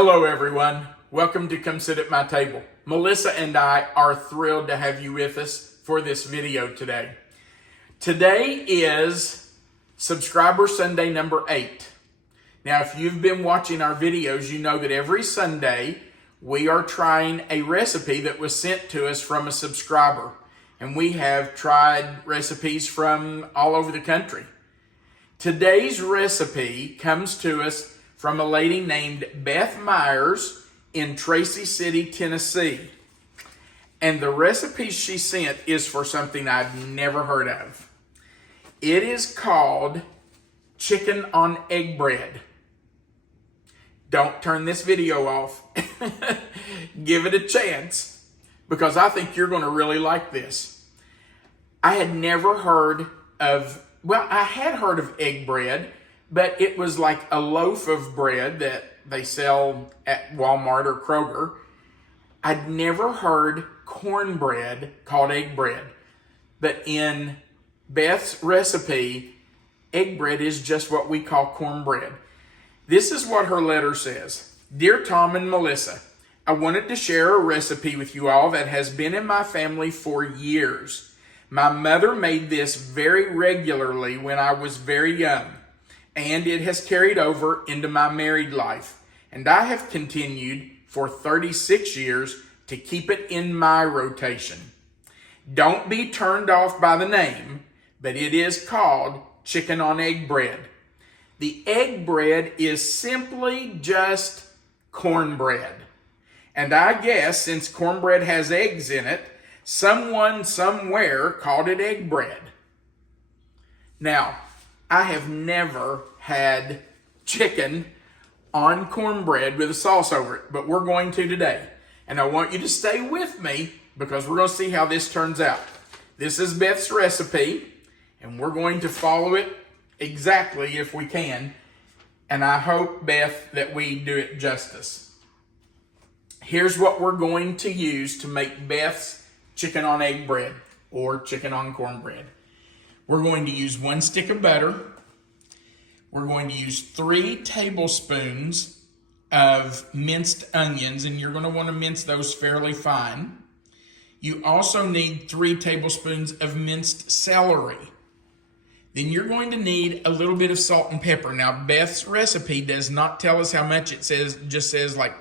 Hello everyone, welcome to Come Sit at My Table. Melissa and I are thrilled to have you with us for this video today. Today is Subscriber Sunday number 8. Now if you've been watching our videos, you know that every Sunday we are trying a recipe that was sent to us from a subscriber. And we have tried recipes from all over the country. Today's recipe comes to us from a lady named Beth Myers in Tracy City, Tennessee. And the recipe she sent is for something I've never heard of. It is called chicken on egg bread. Don't turn this video off. Give it a chance because I think you're going to really like this. I had never heard of, I had heard of egg bread, but it was like a loaf of bread that they sell at Walmart or Kroger. I'd never heard cornbread called egg bread. But in Beth's recipe, egg bread is just what we call cornbread. This is what her letter says. Dear Tom and Melissa, I wanted to share a recipe with you all that has been in my family for years. My mother made this very regularly when I was very young, and it has carried over into my married life. And I have continued for 36 years to keep it in my rotation. Don't be turned off by the name, but it is called chicken on egg bread. The egg bread is simply just cornbread. And I guess since cornbread has eggs in it, someone somewhere called it egg bread. Now, I have never had chicken on cornbread with a sauce over it, but we're going to today. And I want you to stay with me because we're going to see how this turns out. This is Beth's recipe, and we're going to follow it exactly if we can. And I hope, Beth, that we do it justice. Here's what we're going to use to make Beth's chicken on egg bread or chicken on cornbread. We're going to use 1 stick of butter. We're going to use 3 tablespoons of minced onions, and you're going to want to mince those fairly fine. You also need 3 tablespoons of minced celery. Then you're going to need a little bit of salt and pepper. Now, Beth's recipe does not tell us how much. It just says like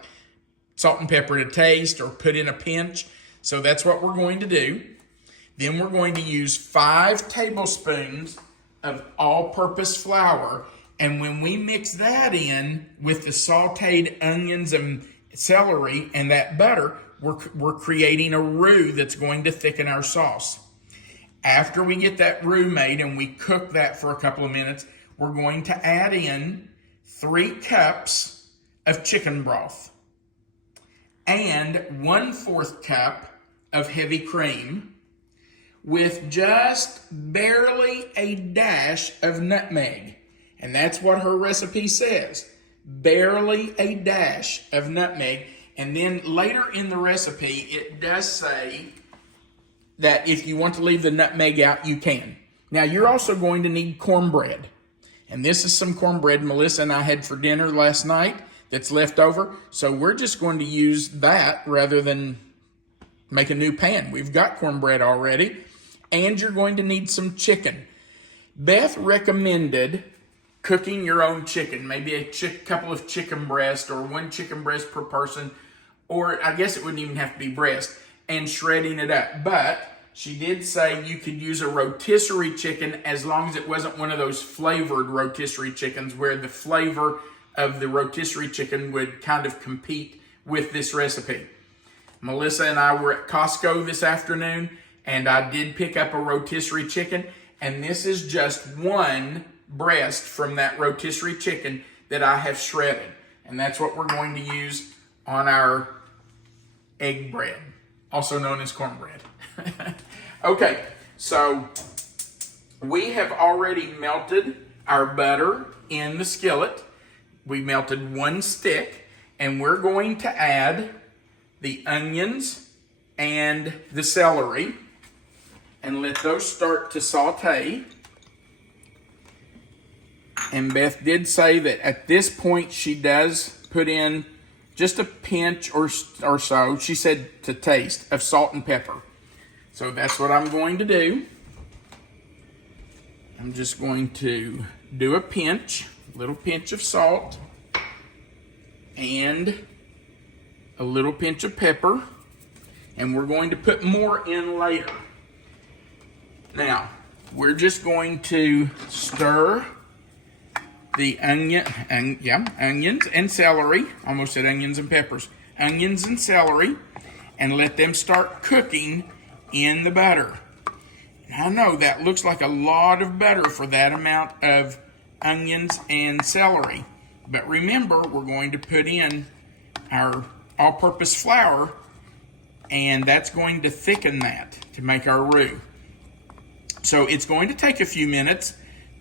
salt and pepper to taste or put in a pinch. So that's what we're going to do. Then we're going to use 5 tablespoons of all-purpose flour. And when we mix that in with the sauteed onions and celery and that butter, we're creating a roux that's going to thicken our sauce. After we get that roux made and we cook that for a couple of minutes, we're going to add in 3 cups of chicken broth and 1/4 cup of heavy cream, with just barely a dash of nutmeg. And that's what her recipe says. Barely a dash of nutmeg. And then later in the recipe, it does say that if you want to leave the nutmeg out, you can. Now, you're also going to need cornbread. And this is some cornbread Melissa and I had for dinner last night that's left over. So we're just going to use that rather than make a new pan. We've got cornbread already. And you're going to need some chicken. Beth recommended cooking your own chicken, maybe a couple of chicken breasts or 1 chicken breast per person, or I guess it wouldn't even have to be breast, and shredding it up. But she did say you could use a rotisserie chicken as long as it wasn't one of those flavored rotisserie chickens where the flavor of the rotisserie chicken would kind of compete with this recipe. Melissa and I were at Costco this afternoon, and I did pick up a rotisserie chicken, and this is just 1 breast from that rotisserie chicken that I have shredded. And that's what we're going to use on our egg bread, also known as cornbread. Okay, so we have already melted our butter in the skillet. We melted 1 stick, and we're going to add the onions and the celery and let those start to saute. And Beth did say that at this point she does put in just a pinch or so, she said to taste, of salt and pepper. So that's what I'm going to do. I'm just going to do a little pinch of salt, and a little pinch of pepper, and we're going to put more in later. Now, we're just going to stir the onions and celery. Almost said onions and peppers. Onions and celery, and let them start cooking in the butter. And I know that looks like a lot of butter for that amount of onions and celery. But remember, we're going to put in our all-purpose flour, and that's going to thicken that to make our roux. So it's going to take a few minutes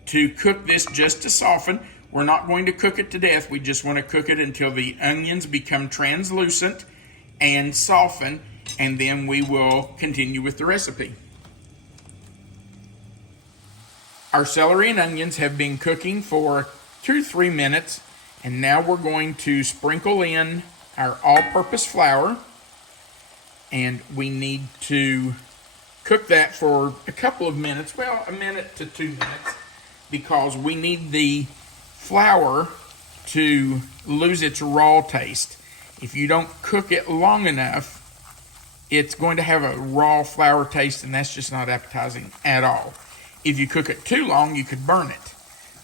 to cook this just to soften. We're not going to cook it to death. We just want to cook it until the onions become translucent and soften, and then we will continue with the recipe. Our celery and onions have been cooking for 2 to 3 minutes, and now we're going to sprinkle in our all-purpose flour, and we need to cook that for a couple of minutes, well, a minute to 2 minutes, because we need the flour to lose its raw taste. If you don't cook it long enough, it's going to have a raw flour taste, and that's just not appetizing at all. If you cook it too long, you could burn it.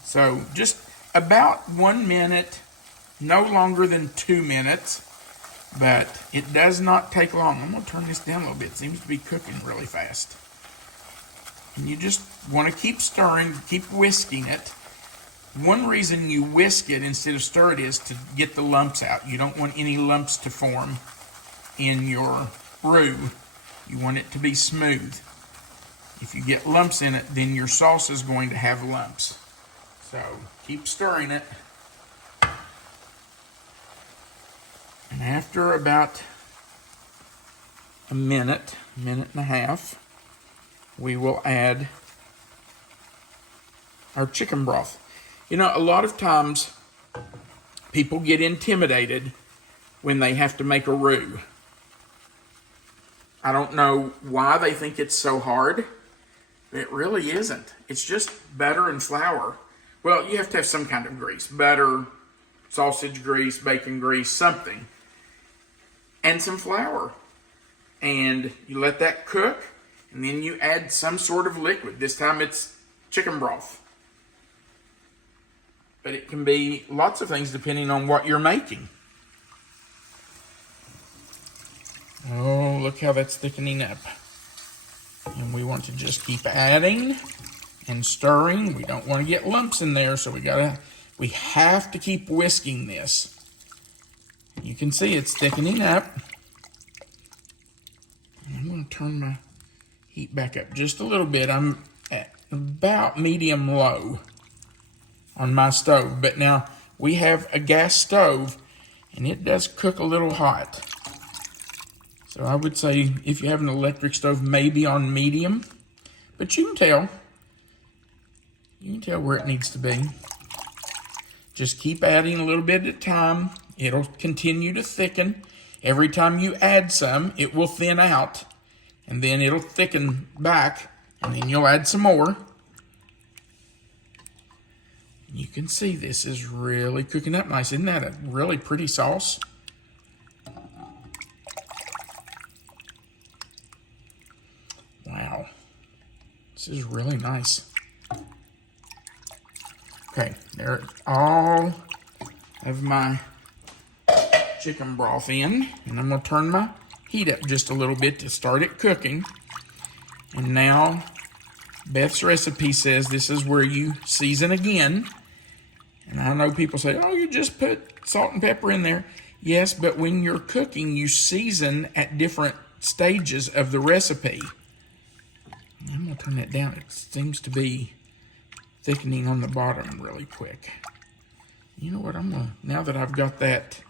So just about 1 minute, no longer than 2 minutes, but it does not take long. I'm going to turn this down a little bit. It seems to be cooking really fast. And you just want to keep stirring, keep whisking it. One reason you whisk it instead of stir it is to get the lumps out. You don't want any lumps to form in your roux. You want it to be smooth. If you get lumps in it, then your sauce is going to have lumps. So keep stirring it. And after about a minute and a half, we will add our chicken broth. You know, a lot of times people get intimidated when they have to make a roux. I don't know why they think it's so hard. It really isn't. It's just butter and flour. Well, you have to have some kind of grease. Butter, sausage grease, bacon grease, something. And some flour. And you let that cook, and then you add some sort of liquid. This time it's chicken broth. But it can be lots of things depending on what you're making. Oh, look how that's thickening up. And we want to just keep adding and stirring. We don't want to get lumps in there, so we have to keep whisking this. You can see it's thickening up. I'm going to turn my heat back up just a little bit. I'm at about medium-low on my stove. But now we have a gas stove, and it does cook a little hot. So I would say if you have an electric stove, maybe on medium. But you can tell. You can tell where it needs to be. Just keep adding a little bit at a time. It'll continue to thicken. Every time you add some, it will thin out. And then it'll thicken back. And then you'll add some more. You can see this is really cooking up nice. Isn't that a really pretty sauce? Wow. This is really nice. Okay, there all of my chicken broth in, and I'm going to turn my heat up just a little bit to start it cooking. And now Beth's recipe says this is where you season again. And I know people say, oh, you just put salt and pepper in there. Yes, but when you're cooking, you season at different stages of the recipe. I'm going to turn that down. It seems to be thickening on the bottom really quick. You know what, now that I've got that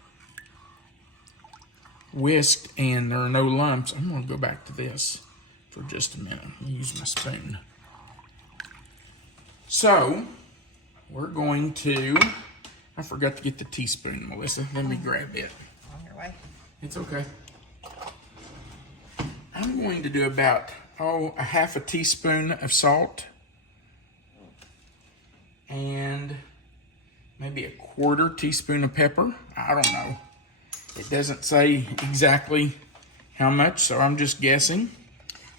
whisked and there are no lumps, I'm going to go back to this for just a minute. I'll use my spoon. So, we're going to, I forgot to get the teaspoon, Melissa. Let me grab it. Sorry. It's okay. I'm going to do about, a half a teaspoon of salt. And maybe a quarter teaspoon of pepper. I don't know. It doesn't say exactly how much, so I'm just guessing.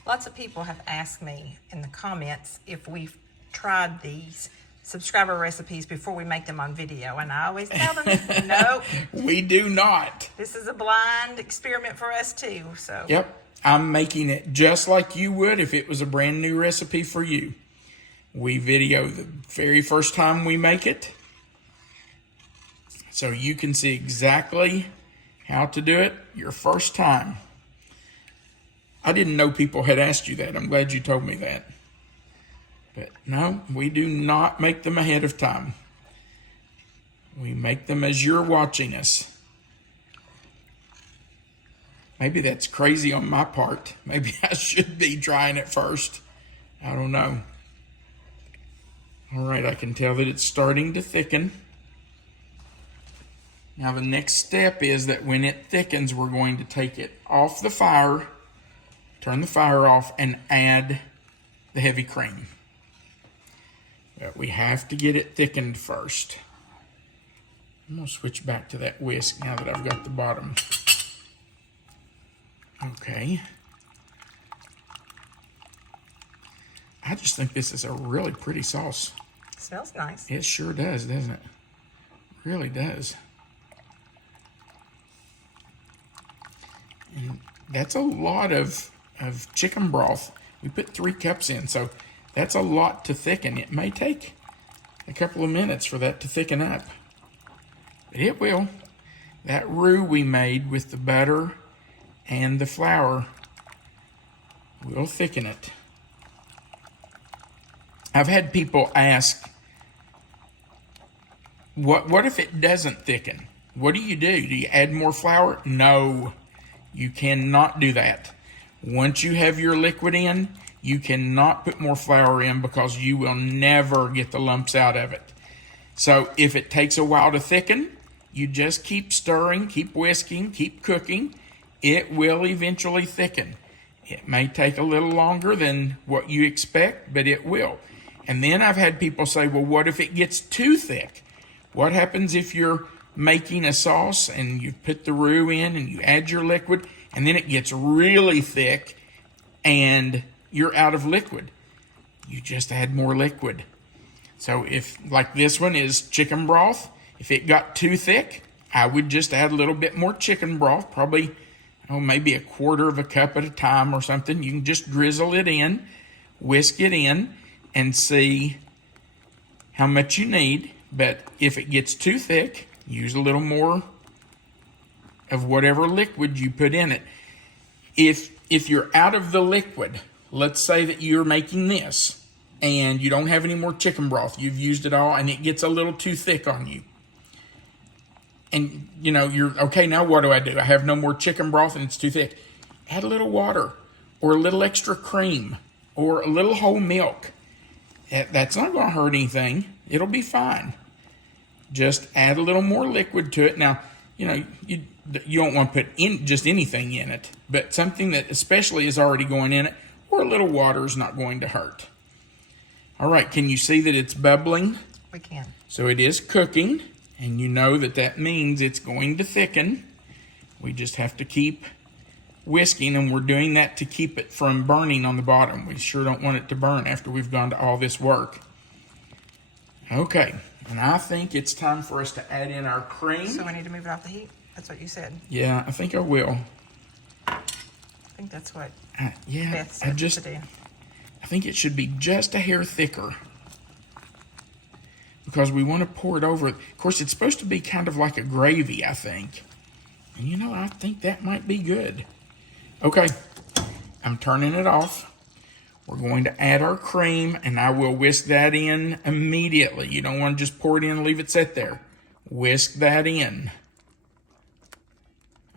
Lots of people have asked me in the comments if we've tried these subscriber recipes before we make them on video, and I always tell them, no. We do not. This is a blind experiment for us too, so. Yep, I'm making it just like you would if it was a brand new recipe for you. We video the very first time we make it, so you can see exactly how to do it your first time. I didn't know people had asked you that. I'm glad you told me that. But no, we do not make them ahead of time. We make them as you're watching us. Maybe that's crazy on my part. Maybe I should be trying it first. I don't know. All right, I can tell that it's starting to thicken. Now the next step is that when it thickens, we're going to take it off the fire, turn the fire off, and add the heavy cream. But we have to get it thickened first. I'm going to switch back to that whisk now that I've got the bottom. Okay. I just think this is a really pretty sauce. Smells nice. It sure does, doesn't it? Really does. And that's a lot of chicken broth. We put 3 cups in, so that's a lot to thicken. It may take a couple of minutes for that to thicken up. But it will. That roux we made with the butter and the flour will thicken it. I've had people ask, what if it doesn't thicken? What do? Do you add more flour? No, you cannot do that. Once you have your liquid in, you cannot put more flour in because you will never get the lumps out of it. So if it takes a while to thicken, you just keep stirring, keep whisking, keep cooking. It will eventually thicken. It may take a little longer than what you expect, but it will. And then I've had people say, well, what if it gets too thick? What happens if you're making a sauce and you put the roux in and you add your liquid and then it gets really thick and you're out of liquid? You just add more liquid. So if, like this one is chicken broth, if it got too thick, I would just add a little bit more chicken broth, probably, maybe a quarter of a cup at a time or something. You can just drizzle it in, whisk it in, and see how much you need. But if it gets too thick, use a little more of whatever liquid you put in it. If you're out of the liquid, let's say that you're making this and you don't have any more chicken broth, you've used it all and it gets a little too thick on you. And you're okay, now what do? I have no more chicken broth and it's too thick. Add a little water or a little extra cream or a little whole milk. That's not going to hurt anything. It'll be fine. Just add a little more liquid to it. Now, you don't want to put in just anything in it, but something that especially is already going in it, or a little water is not going to hurt. All right, can you see that it's bubbling? We can. So it is cooking, and you know that means it's going to thicken. We just have to keep whisking, and we're doing that to keep it from burning on the bottom. We sure don't want it to burn after we've gone to all this work. Okay, and I think it's time for us to add in our cream. So we need to move it off the heat? That's what you said. Yeah, I think I will. I think that's what yeah, Beth said to do. I think it should be just a hair thicker because we want to pour it over. Of course, it's supposed to be kind of like a gravy, I think. And I think that might be good. Okay, I'm turning it off. We're going to add our cream, and I will whisk that in immediately. You don't want to just pour it in and leave it sit there. Whisk that in.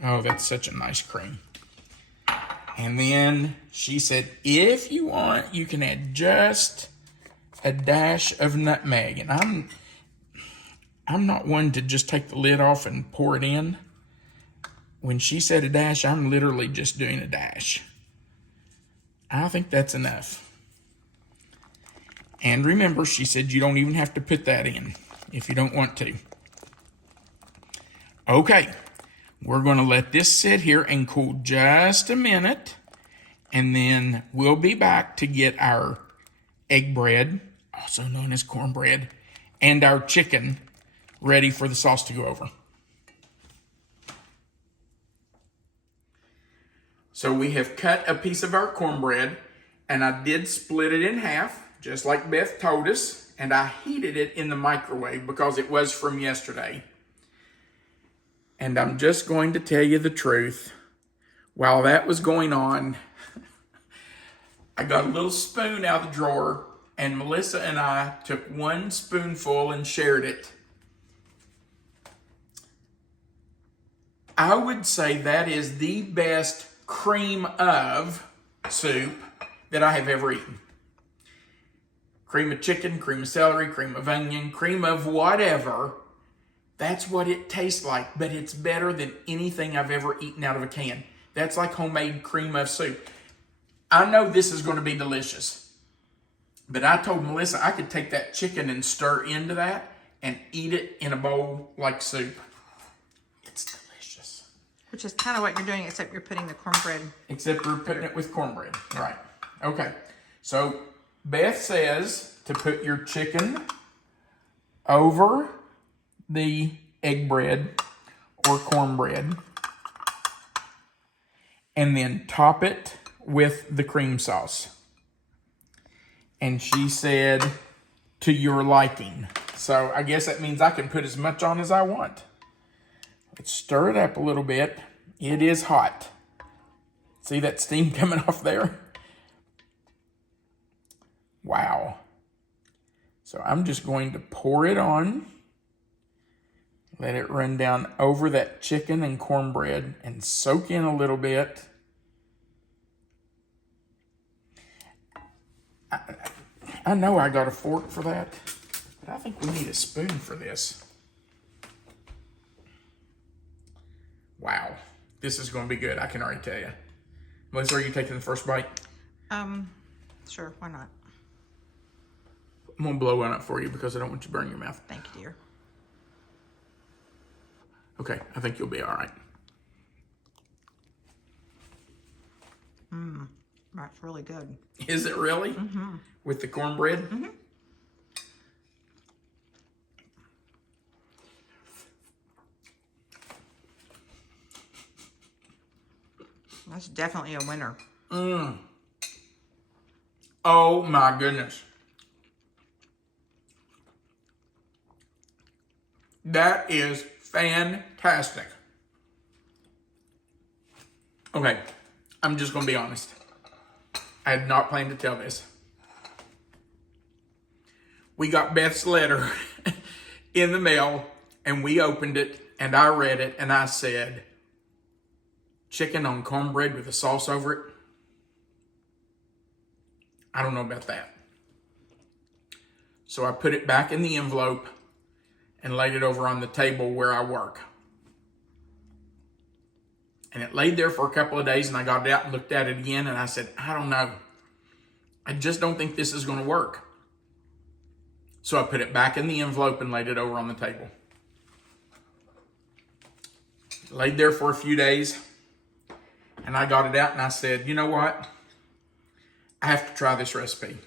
Oh, that's such a nice cream. And then she said, if you want, you can add just a dash of nutmeg. And I'm not one to just take the lid off and pour it in. when she said a dash, I'm literally just doing a dash. I think that's enough. And remember, she said you don't even have to put that in if you don't want to. Okay, we're going to let this sit here and cool just a minute. And then we'll be back to get our egg bread, also known as cornbread, and our chicken ready for the sauce to go over. So we have cut a piece of our cornbread, and I did split it in half, just like Beth told us, and I heated it in the microwave because it was from yesterday. And I'm just going to tell you the truth. While that was going on, I got a little spoon out of the drawer, and Melissa and I took one spoonful and shared it. I would say that is the best cream of soup that I have ever eaten. Cream of chicken, cream of celery, cream of onion, cream of whatever. That's what it tastes like, but it's better than anything I've ever eaten out of a can. That's like homemade cream of soup. I know this is going to be delicious, but I told Melissa I could take that chicken and stir into that and eat it in a bowl like soup. It's delicious. Which is kind of what you're doing, except you're putting the cornbread. Except we're putting it with cornbread. Right. Okay. So Beth says to put your chicken over the egg bread or cornbread and then top it with the cream sauce. And she said to your liking. So I guess that means I can put as much on as I want. Let's stir it up a little bit. It is hot. See that steam coming off there? Wow. So I'm just going to pour it on. Let it run down over that chicken and cornbread and soak in a little bit. I know I got a fork for that, but I think we need a spoon for this. Wow. This is going to be good. I can already tell you. Melissa, are you taking the first bite? Sure, why not? I'm going to blow one up for you because I don't want you to burn your mouth. Thank you, dear. Okay, I think you'll be all right. That's really good. Is it really? Mm-hmm. With the cornbread? Mm-hmm. That's definitely a winner. Oh my goodness. That is fantastic. Okay, I'm just going to be honest. I had not planned to tell this. We got Beth's letter in the mail, and we opened it, and I read it, and I said, chicken on cornbread with a sauce over it? I don't know about that. So I put it back in the envelope and laid it over on the table where I work. And it laid there for a couple of days, and I got it out and looked at it again, and I said, I don't know. I just don't think this is going to work. So I put it back in the envelope and laid it over on the table. It laid there for a few days, and I got it out, and I said, you know what? I have to try this recipe.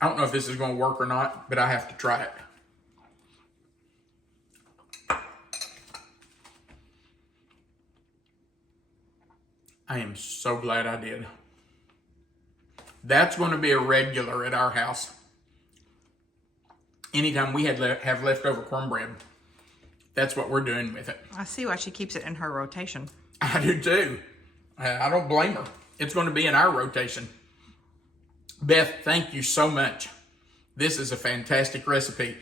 I don't know if this is going to work or not, but I have to try it. I am so glad I did. That's going to be a regular at our house. Anytime we have leftover cornbread, that's what we're doing with it. I see why she keeps it in her rotation. I do too. I don't blame her. It's going to be in our rotation. Beth, thank you so much. This is a fantastic recipe.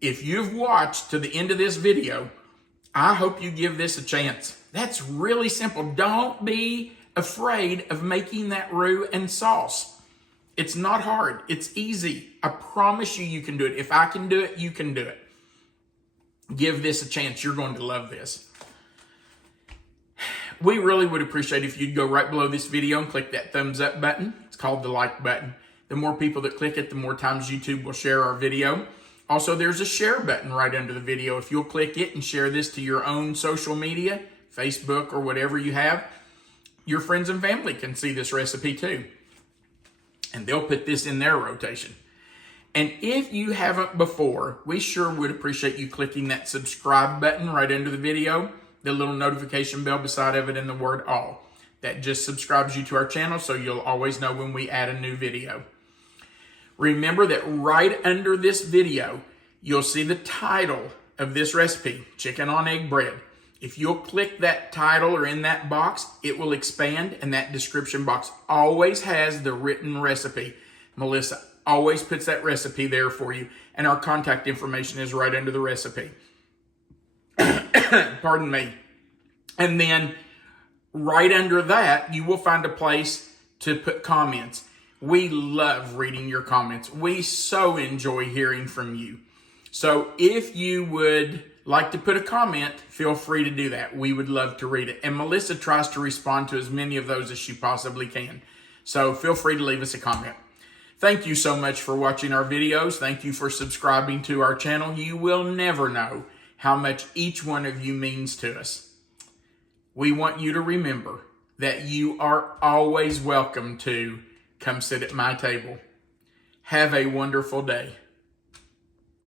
If you've watched to the end of this video, I hope you give this a chance. That's really simple. Don't be afraid of making that roux and sauce. It's not hard. It's easy. I promise you, you can do it. If I can do it, you can do it. Give this a chance. You're going to love this. We really would appreciate if you'd go right below this video and click that thumbs up button. It's called the like button. The more people that click it, the more times YouTube will share our video. Also, there's a share button right under the video. If you'll click it and share this to your own social media, Facebook or whatever you have, your friends and family can see this recipe too. And they'll put this in their rotation. And if you haven't before, we sure would appreciate you clicking that subscribe button right under the video, the little notification bell beside of it, and the word all. That just subscribes you to our channel so you'll always know when we add a new video. Remember that right under this video, you'll see the title of this recipe, chicken on egg bread. If you'll click that title or in that box, it will expand, and that description box always has the written recipe. Melissa always puts that recipe there for you, and our contact information is right under the recipe. Pardon me. And then right under that, you will find a place to put comments. We love reading your comments. We so enjoy hearing from you. So if you would like to put a comment, feel free to do that. We would love to read it. And Melissa tries to respond to as many of those as she possibly can. So feel free to leave us a comment. Thank you so much for watching our videos. Thank you for subscribing to our channel. You will never know how much each one of you means to us. We want you to remember that you are always welcome to come sit at my table. Have a wonderful day.